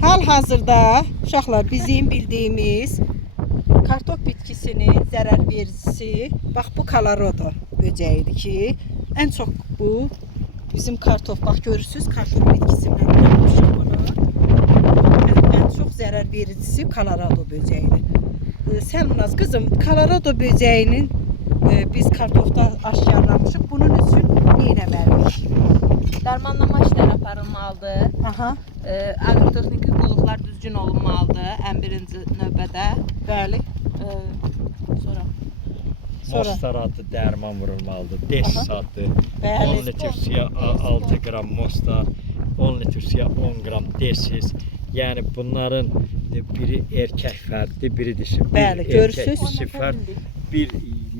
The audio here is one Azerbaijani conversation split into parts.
Hal-hazırda uşaqlar bizim bildiyimiz kartof bitkisinin zərər vericisi bax bu Colorado böcəyidir ki, ən çox bu bizim kartof, bax görürsüz, kartof bitkisindən yapmışıq bunu. Ən çox zərər vericisi Colorado böcəyidir. Səlminaz qızım, Colorado böcəyinin biz kartofda aşkarlamışıq. Bunun üçün nə etməliyik? Dərmanlama işləri aparılmalıdır. Aha. Aqrotexniki qulluqlar düzgün olunmalıdır ən birinci növbədə. Bəli. Sonra Mostaratı dərman vurulmalıdır. Desatı, Bəli. 10 litr suya 6 qram mostar, 10 litr suya 10 qram desis. Yəni bunların biri erkək fərddir, biri dişi. Bəli, Bir görürsüz. erkək dişi fərd bir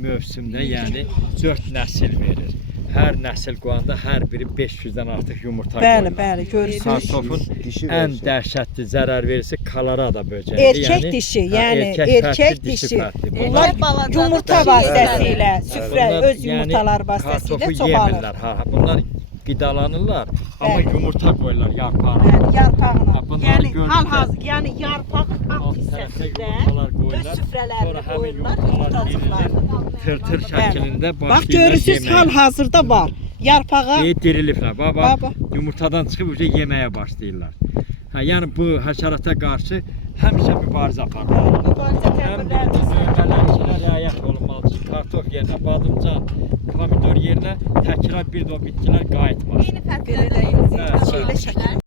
mövsümdə, yəni 4 nəsil verir. Hər nəsil qoyanda hər biri 500-dən artıq yumurta Bəli, qoyurlar. bəli, görürsüz. Kartofun ən dəhşətli zərər verisi Colorado böcəyidir. Erkək dişi, yəni erkək dişi. Bunlar balacadır. yumurta vasitəsilə, süfrə, Bunlar, öz yumurtaları vasitəsilə kartofu çoxalır. yemirlər. Bunlar qidalanırlar, amma Bəli. yumurta qoyurlar yarpağına. Yəni yarpağına. Bunları Yəni gördükdə- hal-hazır, yəni yarpağın alt Alt tərəfə hissəsində yumurtalar öz qoyurlar. süfrələrini Sonra həmin qoyurlar, yumurtalar yumurtacıqlar. tır şəklində Bax başlayırlar görürsüz, yeməyə. hal-hazırda var. Yarpağa Diriliblər. Baba. Baba, yumurtadan çıxıb uca yeməyə başlayırlar. Yəni bu həşərata qarşı həmişə mübarizə aparmalıdır. mübarizə Həm tədbirlərini növbələrinə riayət olunmalıdır. Kartof yerinə, badımcan, pomidor yerinə təkrar bir də o bitkilər qayıtmasın. yeni fərqlərdə şeylə şəkil